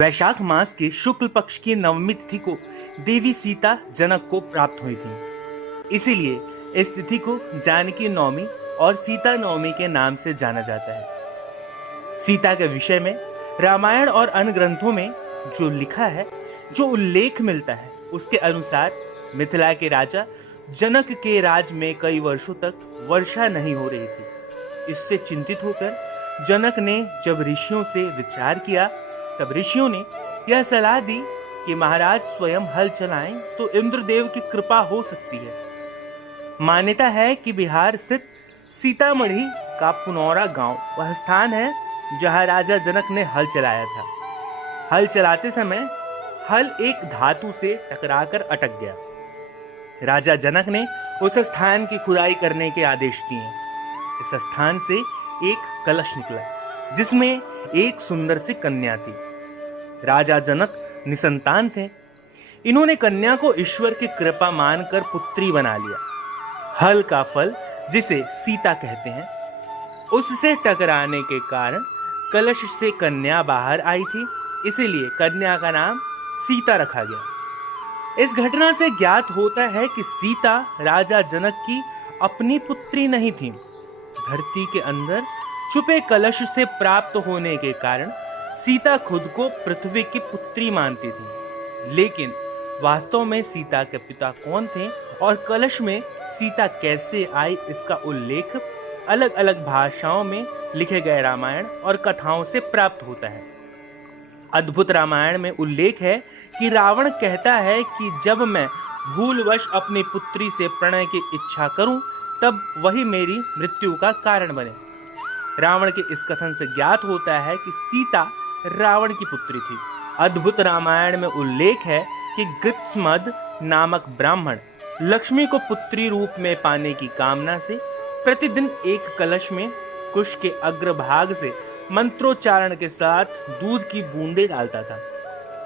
वैशाख मास के शुक्ल पक्ष की नवमी तिथि को देवी सीता जनक को प्राप्त हुई थी। इसीलिए इस तिथि को जानकी नवमी और सीता नवमी के नाम से जाना जाता है। सीता के विषय में रामायण और अन्य ग्रंथों में जो लिखा है, जो उल्लेख मिलता है, उसके अनुसार मिथिला के राजा जनक के राज में कई वर्षों तक वर्षा नहीं हो रही थी। इससे चिंतित होकर जनक ने जब ऋषियों से विचार किया, तब ऋषियों ने यह सलाह दी कि महाराज स्वयं हल चलाएं तो इंद्रदेव की कृपा हो सकती है। मान्यता है कि बिहार स्थित सीतामढ़ी का पुनौरा गांव वह स्थान है जहां राजा जनक ने हल चलाया था। हल चलाते समय हल एक धातु से टकराकर अटक गया। राजा जनक ने उस स्थान की खुदाई करने के आदेश दिए। इस स्थान से एक कलश निकला जिसमें एक सुंदर सी कन्या थी। राजा जनक निसंतान थे। इन्होंने कन्या को ईश्वर की कृपा मानकर पुत्री बना लिया। हल का फल, जिसे सीता कहते हैं, उससे टकराने के कारण कलश से कन्या बाहर आई थी। इसीलिए कन्या का नाम सीता रखा गया। इस घटना से ज्ञात होता है कि सीता राजा जनक की अपनी पुत्री नहीं थी। धरती के अंदर छुपे कलश से प्राप्त होने के कारण सीता खुद को पृथ्वी की पुत्री मानती थी। लेकिन वास्तव में सीता के पिता कौन थे और कलश में सीता कैसे आई, इसका उल्लेख अलग अलग भाषाओं में लिखे गए रामायण और कथाओं से प्राप्त होता है। अद्भुत रामायण में उल्लेख है कि रावण कहता है कि जब मैं भूलवश अपनी पुत्री से प्रणय की इच्छा करूं, तब वही मेरी मृत्यु का कारण बने। रावण के इस कथन से ज्ञात होता है कि सीता रावण की पुत्री थी। अद्भुत रामायण में उल्लेख है कि गृत्समद नामक ब्राह्मण लक्ष्मी को पुत्री रूप में पाने की कामना से प्रतिदिन एक कलश में कुश के अग्रभाग से मंत्रोच्चारण के साथ दूध की बूंदें डालता था।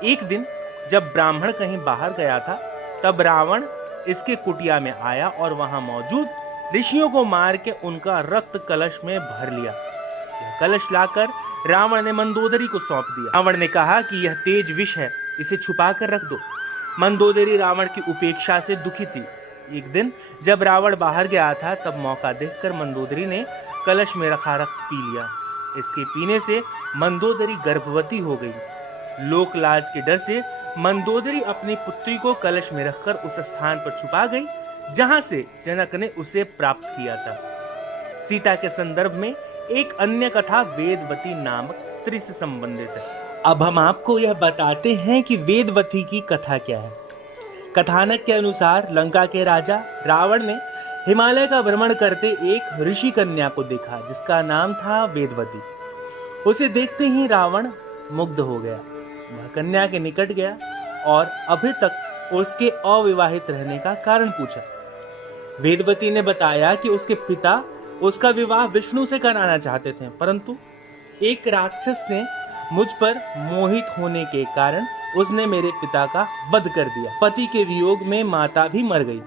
एक दिन जब ब्राह्मण कहीं बाहर गया था, तब रावण इसके कुटिया में आया और वहां मौजूद ऋषियों को मार के उनका रक्त कलश में भर लिया। यह कलश लाकर रावण ने मंदोदरी को सौंप दिया। रावण ने कहा कि यह तेज विष है, इसे छुपा कर रख दो। मंदोदरी रावण की उपेक्षा से दुखी थी। एक दिन जब रावण बाहर गया था, तब मौका देखकर मंदोदरी ने कलश में रखा रक्त पी लिया। इसके पीने से मंदोदरी गर्भवती हो गई। लोक लाज के डर से मंदोदरी अपनी पुत्री को कलश में रखकर उस स्थान पर छुपा गई जहां से जनक ने उसे प्राप्त किया था। सीता के संदर्भ में एक अन्य कथा वेदवती नामक स्त्री से संबंधित है। अब हम आपको यह बताते हैं कि वेदवती की कथा क्या है। कथानक के अनुसार लंका के राजा रावण ने हिमालय का भ्रमण करते एक ऋषि कन्या को देखा जिसका नाम था वेदवती। उसे देखते ही रावण मुग्ध हो गया। वह कन्या के निकट गया और अभी तक उसके अविवाहित रहने का कारण पूछा। वेदवती ने बताया कि उसके पिता उसका विवाह विष्णु से कराना चाहते थे, परंतु एक राक्षस ने मुझ पर मोहित होने के कारण उसने मेरे पिता का वध कर दिया। पति के वियोग में माता भी मर गई।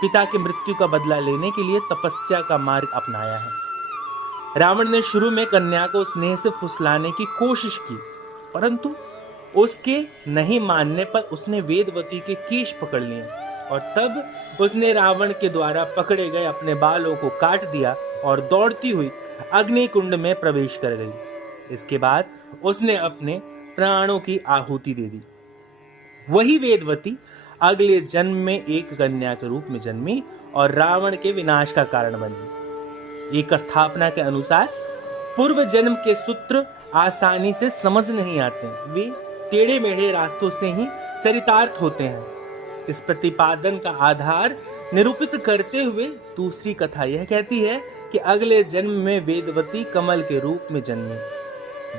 पिता की मृत्यु का बदला लेने के लिए तपस्या का मार्ग अपनाया है। रावण ने शुरू में कन्या को स्नेह से फुसलाने की कोशिश की, परंतु उसके नहीं मानने पर उसने वेदवती के केश पकड़ लिए और तब उसने रावण के द्वारा पकड़े गए अपने बालों को काट दिया और दौड़ती हुई अग्नि कुंड में प्रवेश कर गई। इसके बाद उसने अपने प्राणों की आहुति दे दी। वही वेदवती अगले जन्म में एक कन्या के रूप में जन्मी और रावण के विनाश का कारण बनी। एक स्थापना के अनुसार पूर्व जन्म के सूत्र आसानी से समझ नहीं आते, वे टेढ़े मेढ़े रास्तों से ही चरितार्थ होते हैं। इस प्रतिपादन का आधार निरूपित करते हुए दूसरी कथा यह कहती है कि अगले जन्म में वेदवती कमल के रूप में जन्मी।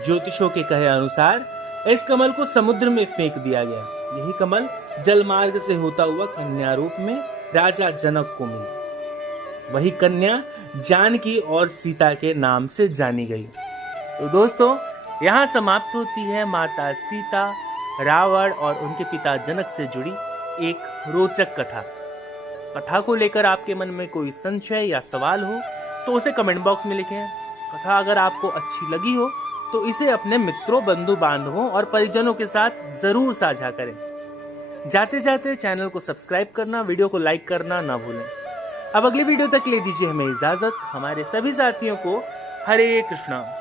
ज्योतिषों के कहे अनुसार इस कमल को समुद्र में फेंक दिया गया। यही कमल जलमार्ग से होता हुआ कन्या रूप में राजा जनक को मिली। वही कन्या जानकी और सीता के नाम से जानी गई। तो दोस्तों, यहाँ समाप्त होती है माता सीता, रावण और उनके पिता जनक से जुड़ी एक रोचक कथा। कथा को लेकर आपके मन में कोई संशय या सवाल हो तो उसे कमेंट बॉक्स में लिखें। कथा अगर आपको अच्छी लगी हो तो इसे अपने मित्रों, बंधु बांधवों और परिजनों के साथ जरूर साझा करें। जाते जाते चैनल को सब्सक्राइब करना, वीडियो को लाइक करना ना भूलें। अब अगली वीडियो तक ले दीजिए हमें इजाजत। हमारे सभी साथियों को हरे कृष्णा।